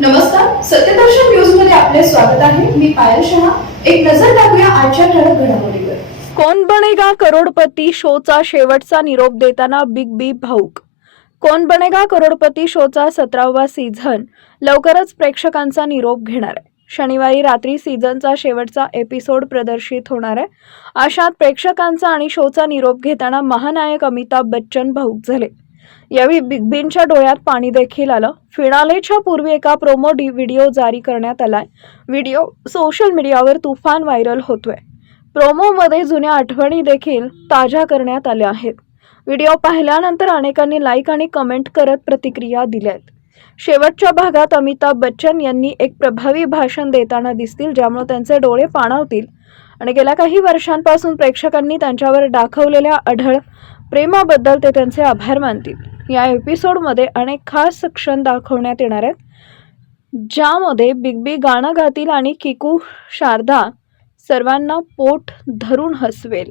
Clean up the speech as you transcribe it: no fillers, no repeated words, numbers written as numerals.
नमस्कार, सत्यदर्शन न्यूज मध्ये आपले स्वागत आहे. मी पायल शहा. एक नजर टाकूया आजच्या ठळक घडामोडीवर. कौन बनेगा करोडपती शोचा शेवटचा निरोप देताना बिग बी भाऊक. कौन बनेगा करोडपती शोचा 17वा सीझन लवकरच प्रेक्षकांचा निरोप घेणार आहे. शनिवारी रात्री सीझनचा शेवटचा एपिसोड प्रदर्शित होणार आहे. अशात प्रेक्षकांचा आणि शोचा निरोप घेताना महानायक अमिताभ बच्चन भाऊक झाले. यावेळी बिग बींच्या डोळ्यात पाणी देखील आलं. फिनालेच्या पूर्वी एका प्रोमो व्हिडिओ जारी करण्यात आलाय. व्हिडिओ सोशल मीडियावर तुफान व्हायरल होतोय. प्रोमोमध्ये जुन्या आठवणी देखील ताज्या करण्यात आल्या आहेत. व्हिडिओ पाहिल्यानंतर अनेकांनी लाईक आणि कमेंट करत प्रतिक्रिया दिल्यात. शेवटच्या भागात अमिताभ बच्चन यांनी एक प्रभावी भाषण देताना दिसतील, ज्यामुळे त्यांचे डोळे पाणावतील आणि गेल्या काही वर्षांपासून प्रेक्षकांनी त्यांच्यावर दाखवलेल्या अढळ प्रेमाबद्दल ते त्यांचे आभार मानतील. या एपिसोडमध्ये अनेक खास क्षण दाखवण्यात येणार आहेत, ज्यामध्ये बिग बी गाणं गातील आणि किकू शारदा सर्वांना पोट धरून हसवेल.